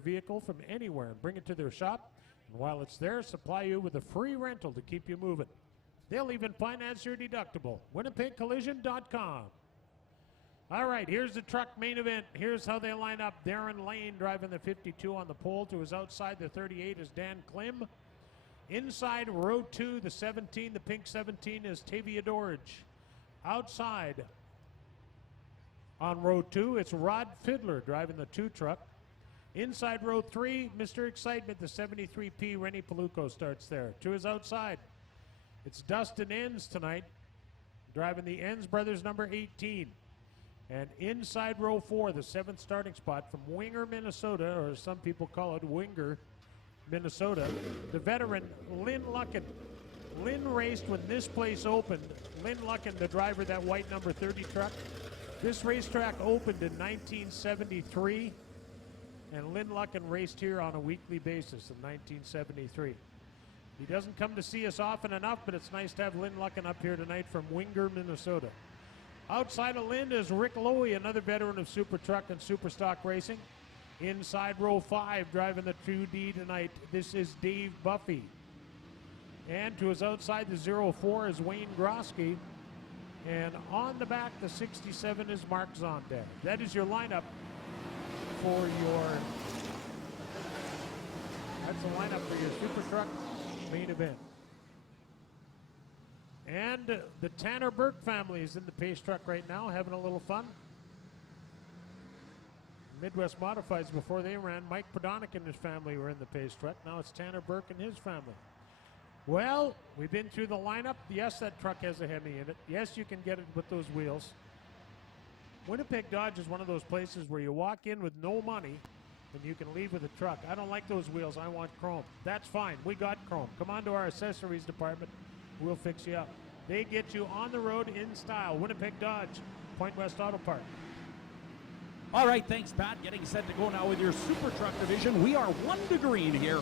vehicle from anywhere and bring it to their shop. And while it's there, supply you with a free rental to keep you moving. They'll even finance your deductible. WinnipegCollision.com. All right, here's the truck main event. Here's how they line up. Darren Lane driving the 52 on the pole. To his outside, the 38 is Dan Klim. Inside row 2, the 17, the pink 17 is Tavia Dorge. Outside on row 2, it's Rod Fiddler driving the 2 truck. Inside row 3, Mr. Excitement, the 73P, Rennie Paluco starts there. To his outside, it's Dustin Enns tonight, driving the Enns Brothers number 18. And inside row 4, the 7th starting spot from Winger, Minnesota, or as some people call it, Winger, Minnesota, the veteran Lynn Lucken. Lynn raced when this place opened. Lynn Lucken, the driver of that white number 30 truck. This racetrack opened in 1973, and Lynn Lucken raced here on a weekly basis in 1973. He doesn't come to see us often enough, but it's nice to have Lynn Lucken up here tonight from Winger, Minnesota. Outside of Lynn is Rick Lowy, another veteran of Super Truck and Super Stock Racing. Inside row 5, driving the 2D tonight, this is Dave Buffy. And to his outside, the 04 is Wayne Grosky. And on the back, the 67 is Mark Zondag. That is your lineup for your, that's the lineup for your Super Truck main event. And the Tanner Burke family is in the pace truck right now, having a little fun. Midwest Modifieds, before they ran, Mike Podonick and his family were in the pace truck. Now it's Tanner Burke and his family. Well, we've been through the lineup. Yes, that truck has a Hemi in it. Yes, you can get it with those wheels. Winnipeg Dodge is one of those places where you walk in with no money and you can leave with a truck. I don't like those wheels. I want chrome. That's fine. We got chrome. Come on to our accessories department. We'll fix you up. They get you on the road in style. Winnipeg Dodge, Point West Auto Park. All right, thanks, Pat. Getting set to go now with your Super Truck division. We are 1 to green here.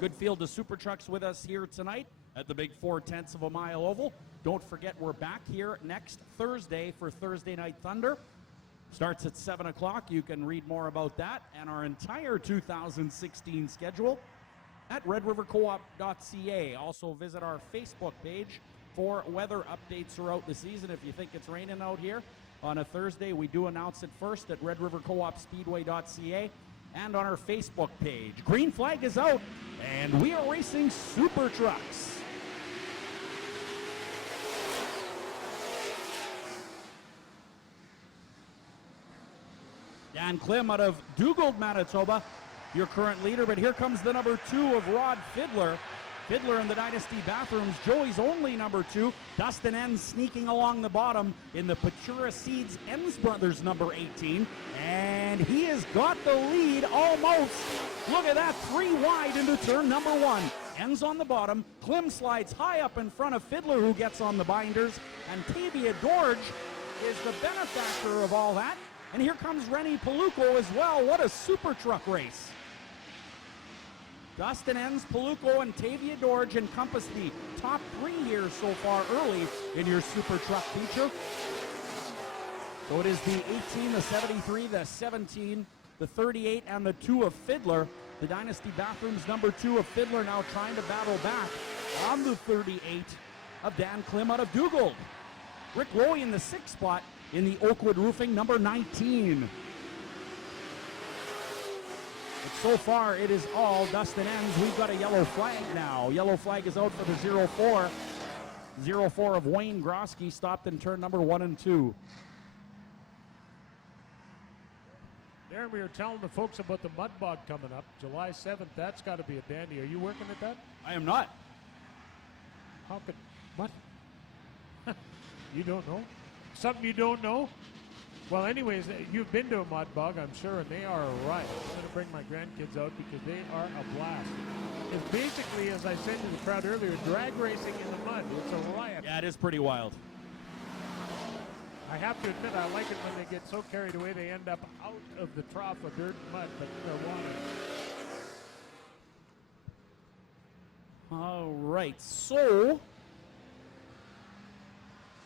Good field of Super Trucks with us here tonight at the big 4/10 of a mile oval. Don't forget, we're back here next Thursday for Thursday Night Thunder. Starts at 7 o'clock. You can read more about that and our entire 2016 schedule at redrivercoop.ca. Also visit our Facebook page for weather updates throughout the season. If you think it's raining out here on a Thursday, we do announce it first at redrivercoopspeedway.ca and on our Facebook page. Green flag is out, and we are racing Super Trucks. Dan Klim out of Dugald, Manitoba, your current leader, but here comes the number 2 of Rod Fiddler. Fiddler in the Dynasty Bathrooms, Joey's only number 2. Dustin Enns sneaking along the bottom in the Patura Seeds Enns Brothers number 18. And he has got the lead almost. Look at that, 3 wide into turn number 1. Enns on the bottom. Klim slides high up in front of Fiddler, who gets on the binders. And Tavia Dorge is the benefactor of all that. And here comes Rennie Paluco as well. What a Super Truck race. Dustin Enns, Paluco, and Tavia Dorge encompass the top 3 here so far early in your Super Truck feature. So it is the 18, the 73, the 17, the 38, and the 2 of Fiddler. The Dynasty Bathrooms number 2 of Fiddler now trying to battle back on the 38 of Dan Klim out of Dugald. Rick Lowy in the 6th spot in the Oakwood Roofing number 19. But so far, it is all Dustin Enns. We've got a yellow flag now. Yellow flag is out for the 04. 04 of Wayne Grosky stopped in turn number 1 and 2. There we were telling the folks about the Mud Bog coming up, July 7th. That's got to be a dandy. Are you working at that? I am not. How could, what? You don't know? Something you don't know? Well, anyways, you've been to a Mud Bog, I'm sure, and they are a riot. I'm going to bring my grandkids out because they are a blast. It's basically, as I said to the crowd earlier, drag racing in the mud. It's a riot. Yeah, it is pretty wild. I have to admit, I like it when they get so carried away they end up out of the trough of dirt and mud, but they're water. All right, so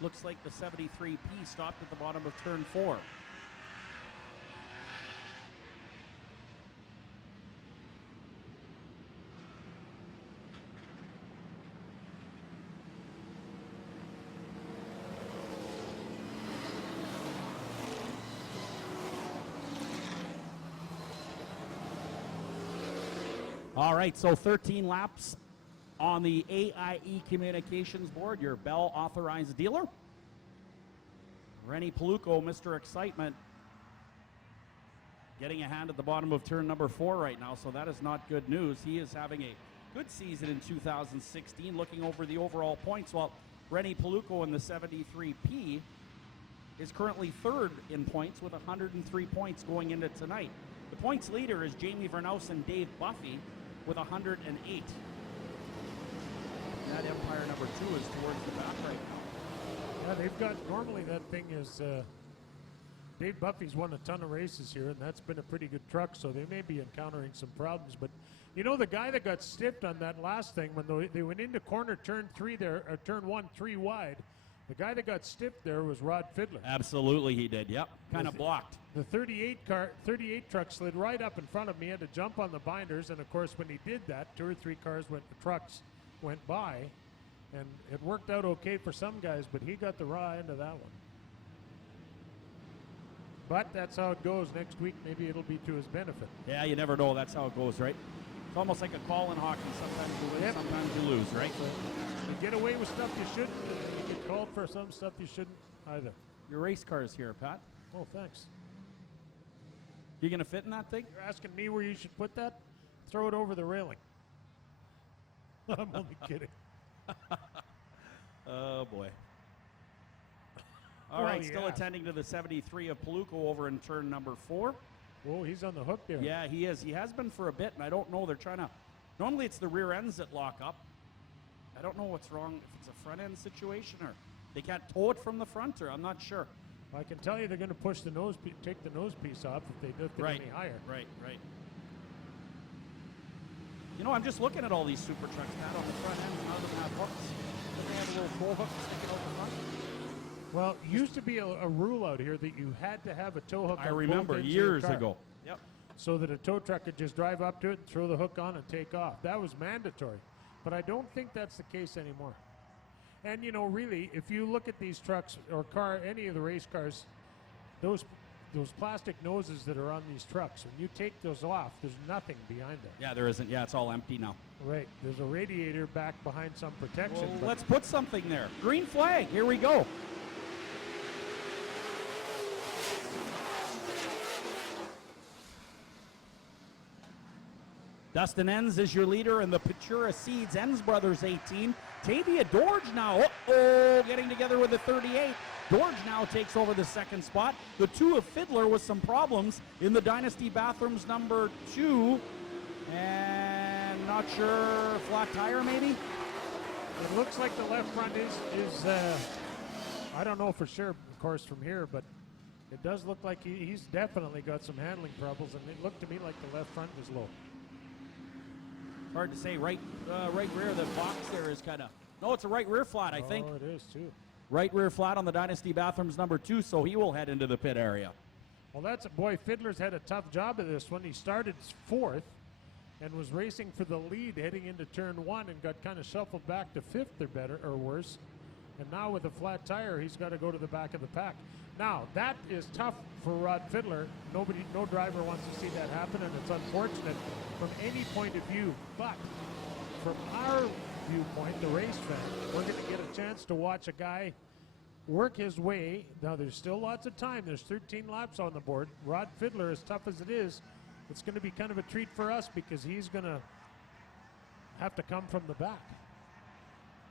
looks like the 73P stopped at the bottom of turn 4. All right, so 13 laps on the AIE Communications board, your Bell authorized dealer. Rennie Paluco, Mr. Excitement, getting a hand at the bottom of turn number 4 right now, so that is not good news. He is having a good season in 2016, looking over the overall points, while Rennie Paluco in the 73P is currently 3rd in points with 103 points going into tonight. The points leader is Jamie Vernaus and Dave Buffy with 108. That Empire number 2 is towards the back right now. Yeah, they've got, normally that thing is, Dave Buffy's won a ton of races here, and that's been a pretty good truck, so they may be encountering some problems. But, you know, the guy that got stiffed on that last thing, when they went into corner turn 3 there, or turn 1, 3 wide, the guy that got stiffed there was Rod Fiddler. Absolutely he did, yep. Kind of blocked. The 38 truck slid right up in front of me, had to jump on the binders, and of course when he did that, 2 or 3 trucks went by, and it worked out okay for some guys, but he got the raw end of that one. But that's how it goes. Next week, maybe it'll be to his benefit. Yeah, you never know. That's how it goes, right? It's almost like a call in hockey. Sometimes you win, sometimes you lose, right? So you get away with stuff you shouldn't, and you get called for some stuff you shouldn't either. Your race car's here, Pat. Oh, thanks. You going to fit in that thing? You're asking me where you should put that? Throw it over the railing. I'm only kidding. Oh, boy. All Well, right, still yeah. attending to the 73 of Paluco over in turn number 4. Oh, he's on the hook there. Yeah, he is. He has been for a bit, and I don't know. They're trying to... Normally, it's the rear ends that lock up. I don't know what's wrong, if it's a front end situation or they can't tow it from the front, or I'm not sure. I can tell you they're going to push the take the nose piece off if they lift it any higher. Right. You know, I'm just looking at all these super trucks now on the front end. None of them have hooks. Don't they have a little tow hook sticking out the front? Well, it used to be a rule out here that you had to have a tow hook. I on remember both ends of your years car, ago. Yep. So that a tow truck could just drive up to it, throw the hook on, and take off. That was mandatory. But I don't think that's the case anymore. And, you know, really, if you look at these trucks or any of the race cars, those plastic noses that are on these trucks, when you take those off, there's nothing behind them. Yeah, there isn't. Yeah, it's all empty now. Right. There's a radiator back behind some protection. Well, let's put something there. Green flag. Here we go. Dustin Enns is your leader in the Patura Seeds Enns Brothers 18. Tavia Dorge now, getting together with the 38. Dorge now takes over the second spot. The 2 of Fiddler with some problems in the Dynasty Bathrooms number 2. And not sure, flat tire maybe? It looks like the left front is I don't know for sure, of course, from here, but it does look like he's definitely got some handling problems, and it looked to me like the left front was low. Hard to say. Right rear of the box there is kind of... No, it's a right rear flat, I think. Oh, it is, too. Right rear flat on the Dynasty Bathrooms number 2, so he will head into the pit area. Well, boy, Fiddler's had a tough job of this one. He started 4th and was racing for the lead heading into turn 1 and got kind of shuffled back to 5th or worse. And now with a flat tire, he's got to go to the back of the pack. Now, that is tough for Rod Fiddler. No driver wants to see that happen, and it's unfortunate from any point of view. But from our viewpoint, the race fan, we're going to get a chance to watch a guy work his way. Now, there's still lots of time. There's 13 laps on the board. Rod Fiddler, as tough as it is, it's going to be kind of a treat for us because he's going to have to come from the back.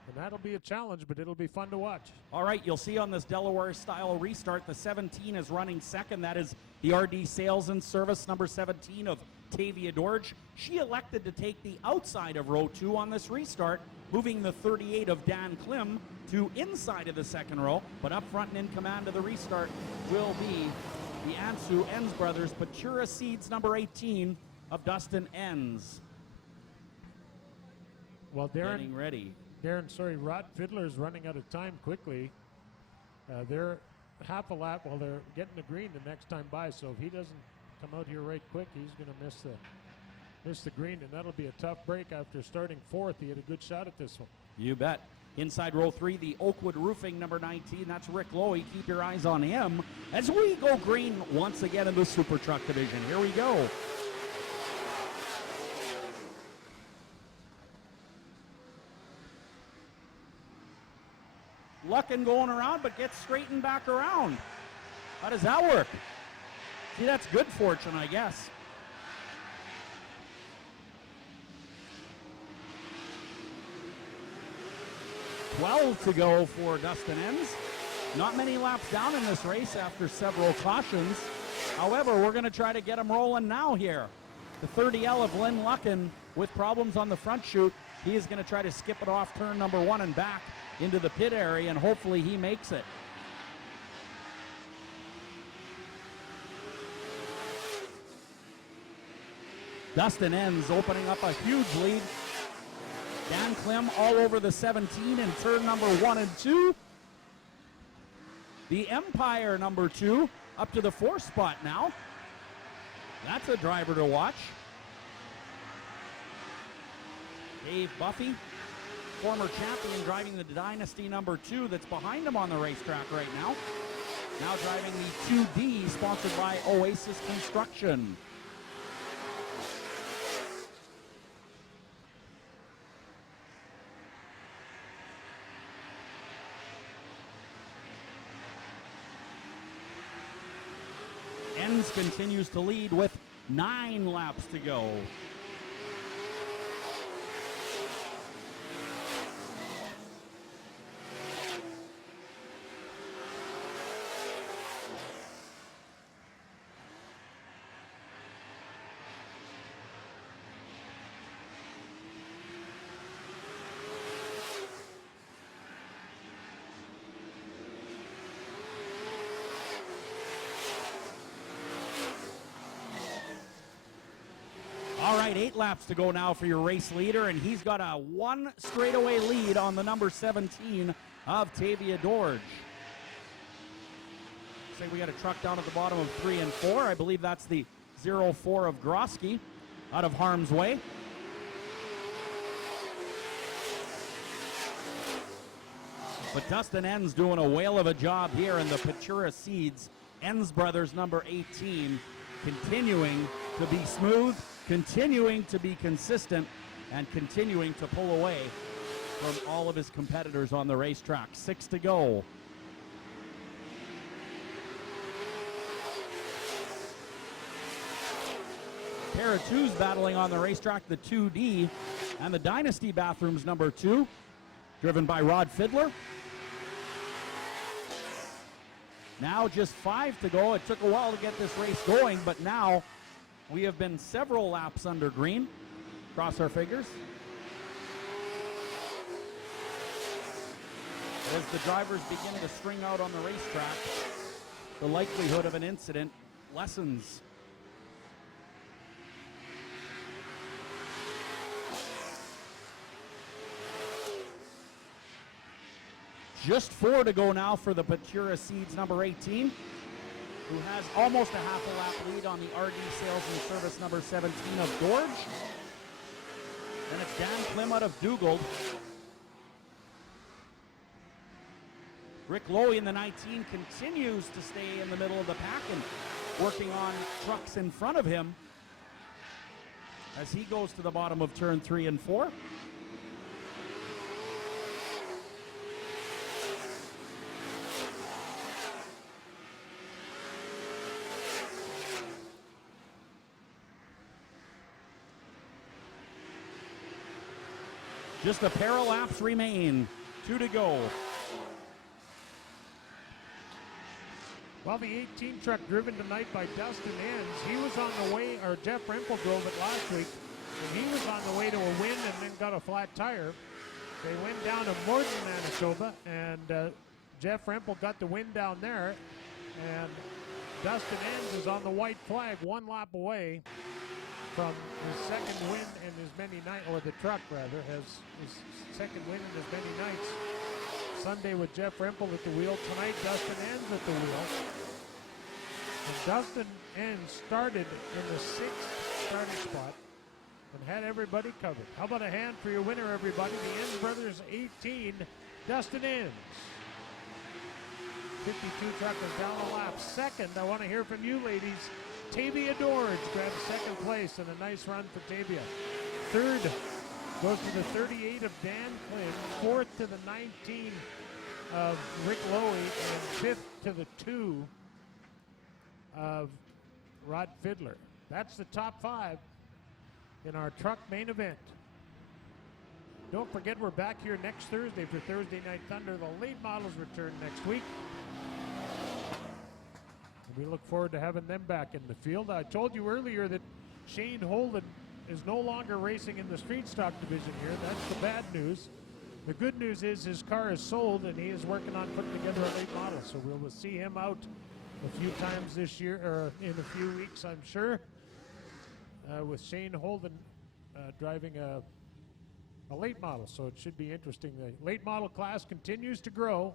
And that'll be a challenge, but it'll be fun to watch. All right, you'll see on this Delaware-style restart, the 17 is running second. That is the RD Sales and Service, number 17 of Tavia Dorge. She elected to take the outside of row 2 on this restart, moving the 38 of Dan Klim to inside of the second row. But up front and in command of the restart will be the Ansu Enns brothers, Patura Seeds, number 18 of Dustin Enns. Well, Getting ready. Rod Fiddler's running out of time quickly. They're half a lap while they're getting the green the next time by, so if he doesn't come out here right quick, he's going to miss the green, and that'll be a tough break after starting 4th. He had a good shot at this one. You bet. Inside row 3, the Oakwood Roofing, number 19. That's Rick Lowy. Keep your eyes on him as we go green once again in the Super Truck division. Here we go. Luckin going around, but gets straightened back around. How does that work? See, that's good fortune, I guess. $12 to go for Dustin Enns. Not many laps down in this race after several cautions. However, we're going to try to get him rolling now here. The 30L of Lynn Luckin with problems on the front chute. He is going to try to skip it off turn number 1 and back into the pit area, and hopefully he makes it. Dustin Enns opening up a huge lead. Dan Klim all over the 17 in turn number 1 and 2. The Empire number 2 up to the 4th spot now. That's a driver to watch. Dave Buffy, former champion, driving the Dynasty number 2 that's behind him on the racetrack right now. Now driving the 2D sponsored by Oasis Construction. Enns continues to lead with 9 laps to go. All right, 8 laps to go now for your race leader, and he's got a 1 straightaway lead on the number 17 of Tavia Dorge. Looks like we got a truck down at the bottom of 3 and 4. I believe that's the 04 of Grosky out of harm's way. But Dustin Enns doing a whale of a job here in the Patura Seeds. Enns Brothers number 18 continuing to be smooth, continuing to be consistent, and continuing to pull away from all of his competitors on the racetrack. 6 to go. Pair of 2s battling on the racetrack, the 2D and the Dynasty Bathrooms number 2, driven by Rod Fiddler. Now just 5 to go. It took a while to get this race going, but now we have been several laps under green. Cross our fingers. As the drivers begin to string out on the racetrack, the likelihood of an incident lessens. Just 4 to go now for the Patura Seeds number 18, who has almost a half a lap lead on the RD Sales and Service number 17 of Dorge. Then it's Dan Klim out of Dugald. Rick Lowy in the 19 continues to stay in the middle of the pack and working on trucks in front of him as he goes to the bottom of turn 3 and 4. Just a pair of laps remain. 2 to go. Well, the 18 truck driven tonight by Dustin Enns, he was on the way, or Jeff Rempel drove it last week, and he was on the way to a win and then got a flat tire. They went down to Morden, Manitoba, and Jeff Rempel got the win down there, and Dustin Enns is on the white flag 1 lap away from his second win in as many nights, or the truck rather, has his second win in as many nights. Sunday with Jeff Rempel at the wheel. Tonight, Dustin Enns at the wheel. And Dustin Enns started in the 6th starting spot and had everybody covered. How about a hand for your winner, everybody? The Enns Brothers 18, Dustin Enns. 52 truckers down a lap. Second, I want to hear from you, ladies. Tavia Dorge grabs 2nd place and a nice run for Tavia. 3rd goes to the 38 of Dan Klim. 4th to the 19 of Rick Lowy and 5th to the 2 of Rod Fiddler. That's the top 5 in our truck main event. Don't forget, we're back here next Thursday for Thursday Night Thunder. The late models return next week. And we look forward to having them back in the field. I told you earlier that Shane Holden is no longer racing in the street stock division here. That's the bad news. The good news is his car is sold and he is working on putting together a late model. So we'll see him out a few times this year, or in a few weeks, I'm sure, with Shane Holden driving a late model. So it should be interesting. The late model class continues to grow.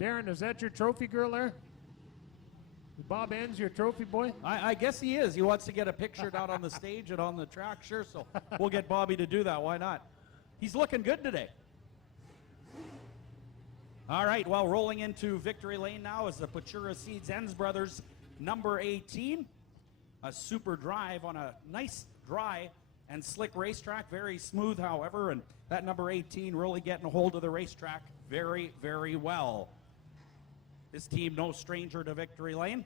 Darren, is that your trophy girl there? Bob Enns your trophy boy? I guess he is. He wants to get a picture out on the stage and on the track, sure, so we'll get Bobby to do that. Why not? He's looking good today. All right, well, rolling into victory lane now is the Pachura Seeds Enns Brothers number 18. A super drive on a nice, dry, and slick racetrack. Very smooth, however, and that number 18 really getting a hold of the racetrack very, very well. This team no stranger to victory lane.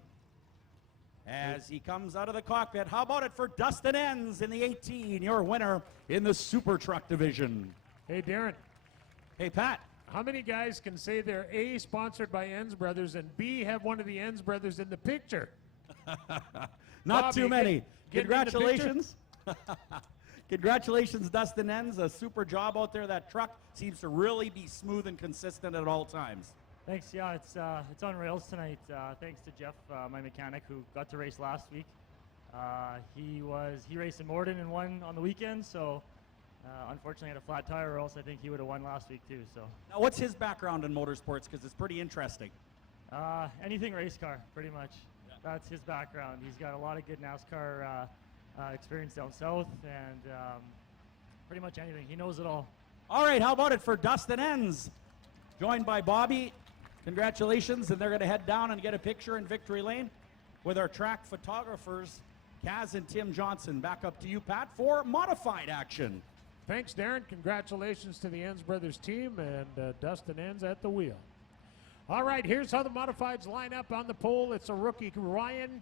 As he comes out of the cockpit, how about it for Dustin Enns in the 18, your winner in the Super Truck division. Hey, Darren. Hey, Pat. How many guys can say they're A, sponsored by Enns Brothers, and B, have one of the Enns Brothers in the picture? Not Bobby, too many. Congratulations. Congratulations, Dustin Enns. A super job out there. That truck seems to really be smooth and consistent at all times. Thanks. Yeah, it's on rails tonight. Thanks to Jeff, my mechanic, who got to race last week. He raced in Morden and won on the weekend, so unfortunately had a flat tire, or else I think he would have won last week too. So. Now, what's his background in motorsports? Because it's pretty interesting. Anything race car, pretty much. Yeah. That's his background. He's got a lot of good NASCAR experience down south, and pretty much anything. He knows it all. All right, how about it for Dustin Enns, joined by Bobby. Congratulations, and they're going to head down and get a picture in victory lane with our track photographers, Kaz and Tim Johnson. Back up to you, Pat, for modified action. Thanks, Darren. Congratulations to the Enns Brothers team, and Dustin Enns at the wheel. All right, here's how the modifieds line up on the pole. It's a rookie, Ryan